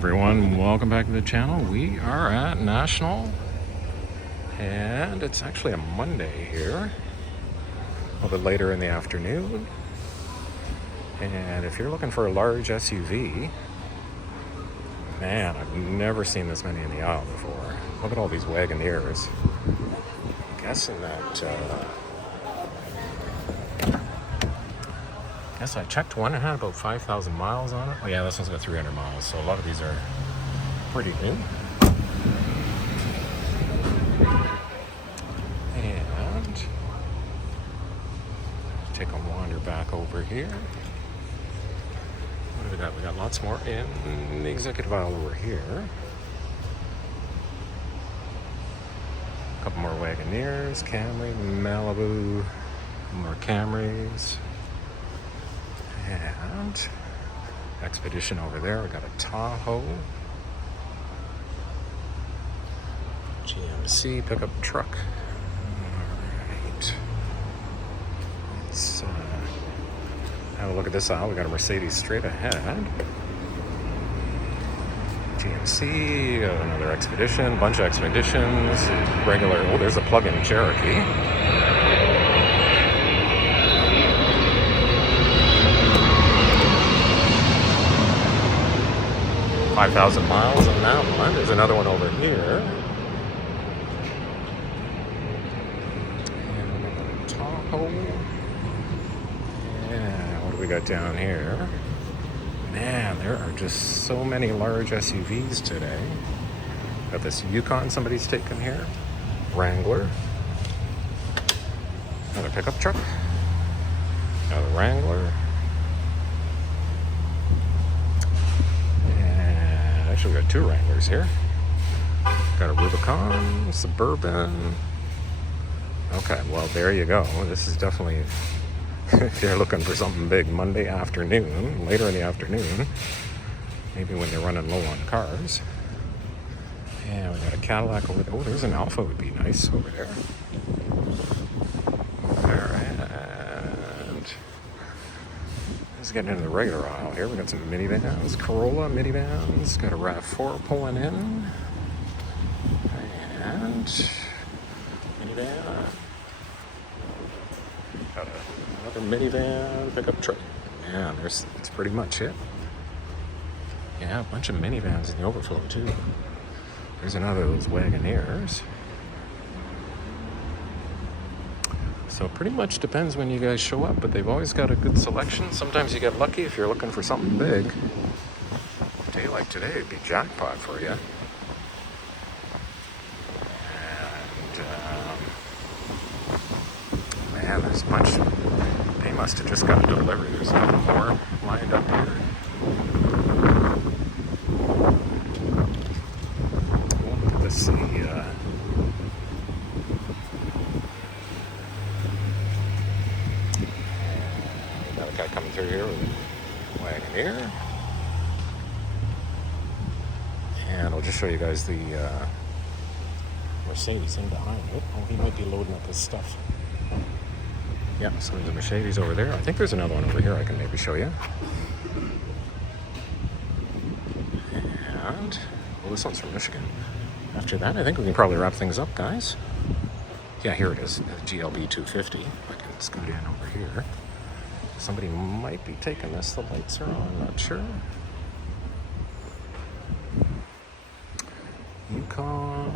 everyone, welcome back to the channel. We are at National and it's actually a Monday here, a little bit later in the afternoon. And if you're looking for a large SUV, man, I've never seen this many in the aisle before. Look at all these Wagoneers. I'm guessing that yes, I checked one. It had about 5,000 miles on it. Oh yeah, this one's got 300 miles, so a lot of these are pretty new. And take a wander back over here. What do we got? We got lots more in the executive aisle over here. A couple more Wagoneers, Camry, Malibu, more Camrys. And Expedition over there. We got a Tahoe, GMC pickup truck. Alright. Let's have a look at this aisle. We got a Mercedes straight ahead. GMC, another Expedition, bunch of Expeditions, regular. Oh, there's a plug-in Cherokee. 5,000 miles on that one. There's another one over here. And another Tahoe. Yeah, what do we got down here? Man, there are just so many large SUVs today. Got this Yukon somebody's taken here. Wrangler. Another pickup truck. Another Wrangler. Actually, we got two Wranglers here. Got a Rubicon, Suburban. Okay, well, there you go. This is definitely, if you're looking for something big Monday afternoon, later in the afternoon, maybe when you're running low on cars. And we got a Cadillac over there. Oh, there's an Alpha would be nice over there. And let's get into the regular aisle here. We got some minivans, Corolla minivans. Got a RAV4 pulling in. And minivan. Got another minivan pickup truck. Yeah, that's pretty much it. Yeah, a bunch of minivans in the overflow too. There's another of those Wagoneers. So pretty much depends when you guys show up, but they've always got a good selection. Sometimes you get lucky if you're looking for something big. A day like today would be jackpot for you. And man, there's a bunch. They must have just got delivered. There's a couple more lined up here. Let's see. Coming through here with a Wagoneer. And I'll just show you guys the Mercedes in behind it. Oh, he might be loading up his stuff. Yeah, so there's a Mercedes over there. I think there's another one over here I can maybe show you. And, well, this one's from Michigan. After that, I think we can probably wrap things up, guys. Yeah, here it is, the GLB 250. I can scoot in over here. Somebody might be taking this. The lights are on, not sure. Yukon,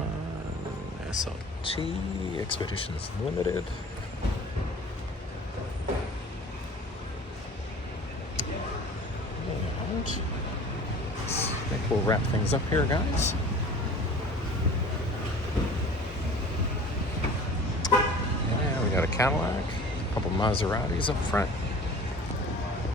SLT, Expeditions Limited. And I think we'll wrap things up here, guys. Yeah, we got a Cadillac, a couple Maseratis up front.